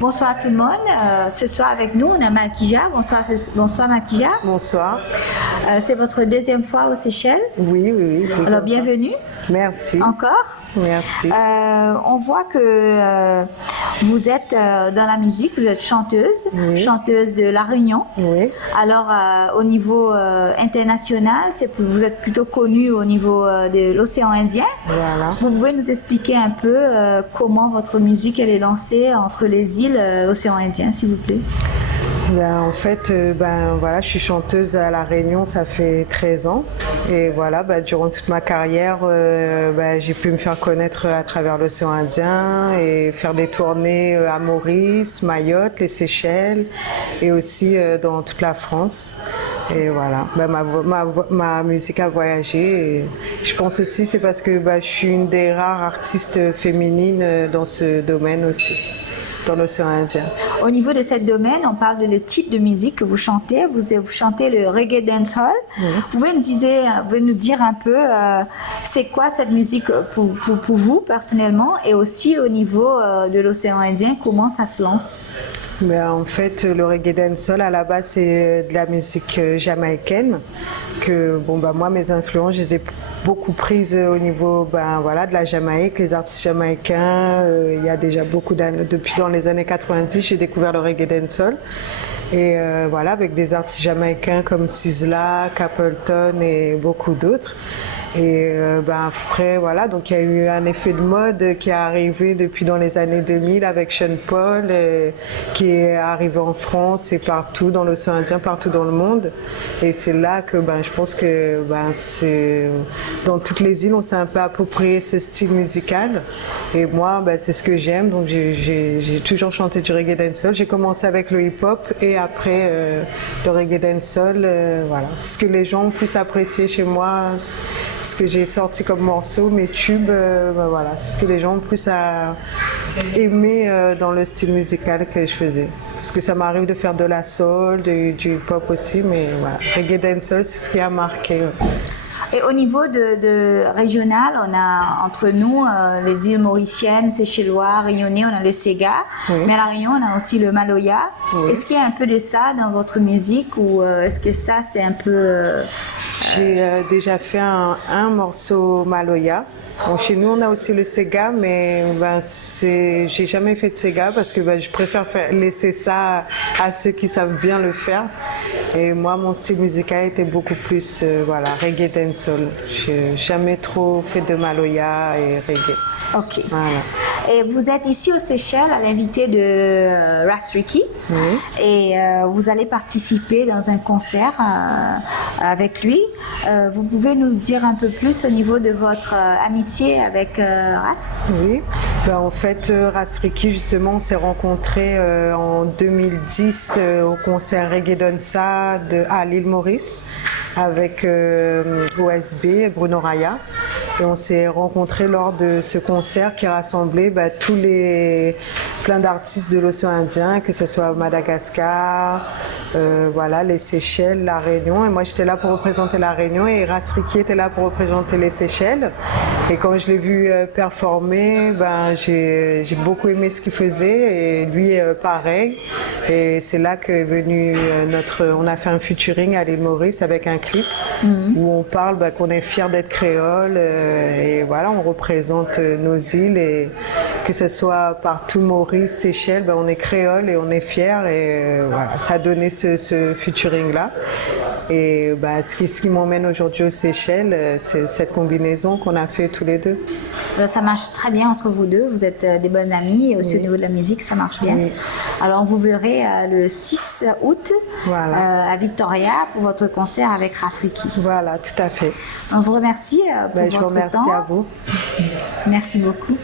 Bonsoir tout le monde. Ce soir avec nous, on a Malkija. Bonsoir Malkija. Bonsoir. C'est votre deuxième fois aux Seychelles? Oui. Alors bienvenue. Merci. Encore. Merci. On voit que vous êtes dans la musique, vous êtes chanteuse, chanteuse de La Réunion. Oui. Alors au niveau international, vous êtes plutôt connue au niveau de l'océan Indien. Voilà. Vous pouvez nous expliquer un peu comment votre musique elle est lancée entre les îles océan Indien, s'il vous plaît? En fait, voilà, je suis chanteuse à La Réunion, ça fait 13 ans. Et voilà, durant toute ma carrière, j'ai pu me faire connaître à travers l'océan Indien et faire des tournées à Maurice, Mayotte, les Seychelles et aussi dans toute la France. Et voilà, ma musique a voyagé. Et je pense aussi c'est parce que je suis une des rares artistes féminines dans ce domaine aussi, dans l'océan Indien. Au niveau de ce domaine, on parle de le type de musique que vous chantez. Vous chantez le reggae dancehall. Vous pouvez nous dire un peu c'est quoi cette musique pour vous personnellement et aussi au niveau de l'océan Indien, comment ça se lance? En fait, le reggae dancehall, à la base, c'est de la musique jamaïcaine. Moi, mes influences, je les ai beaucoup prises au niveau de la Jamaïque, les artistes jamaïcains. Il y a déjà beaucoup d'années, depuis dans les années 90, j'ai découvert le reggae dancehall. Et avec des artistes jamaïcains comme Sizzla, Capleton et beaucoup d'autres. Et après, voilà, donc il y a eu un effet de mode qui est arrivé depuis dans les années 2000 avec Sean Paul, qui est arrivé en France et partout dans l'océan Indien, partout dans le monde. Et c'est là que je pense que dans toutes les îles, on s'est un peu approprié ce style musical. Et moi, c'est ce que j'aime, donc j'ai toujours chanté du reggae dancehall. J'ai commencé avec le hip-hop et après le reggae dancehall. Voilà, ce que les gens ont pu apprécier chez moi. Ce que j'ai sorti comme morceau, mes tubes, voilà, c'est ce que les gens ont plus aimé dans le style musical que je faisais. Parce que ça m'arrive de faire de la soul, du hip-hop aussi, mais voilà, reggae dancehall, c'est ce qui a marqué. Et au niveau de régional, on a entre nous les îles mauriciennes, Seychellois, Réunionnais, on a le Sega, mais à La Réunion, on a aussi le Maloya. Est-ce qu'il y a un peu de ça dans votre musique ou est-ce que ça, c'est un peu... J'ai déjà fait un morceau Maloya. Bon, chez nous, on a aussi le Sega, mais j'ai jamais fait de Sega parce que je préfère laisser ça à ceux qui savent bien le faire. Et moi, mon style musical était beaucoup plus reggae dancehall. J'ai jamais trop fait de Maloya et reggae. Ok. Voilà. Et vous êtes ici aux Seychelles à l'invité de Ras Ricky. Et vous allez participer dans un concert avec lui. Vous pouvez nous dire un peu plus au niveau de votre amitié avec Ras? Oui. En fait, Ras Ricky, justement, on s'est rencontrés en 2010 au concert Reggae Dansa à l'île Maurice avec OSB, Bruno Raya. Et on s'est rencontrés lors de ce concert qui rassemblait plein d'artistes de l'océan Indien, que ce soit Madagascar, les Seychelles, La Réunion. Et moi, j'étais là pour représenter La Réunion et Ras Ricky était là pour représenter les Seychelles. Et quand je l'ai vu performer, j'ai beaucoup aimé ce qu'il faisait et lui, pareil. Et c'est là qu'est venu on a fait un featuring à l'île Maurice avec un clip où on parle qu'on est fiers d'être créole. Et voilà, on représente nos îles et que ce soit partout Maurice, Seychelles, on est créole et on est fiers et voilà, ça a donné ce featuring-là. Et ce qui m'emmène aujourd'hui aux Seychelles, c'est cette combinaison qu'on a fait tous les deux. Alors, ça marche très bien entre vous deux, vous êtes des bonnes amies et aussi au niveau de la musique, ça marche bien. Alors, on vous verrez le 6 août à Victoria pour votre concert avec Ras Ricky. Voilà, tout à fait. On vous remercie pour votre temps. Je vous remercie à vous. Merci beaucoup.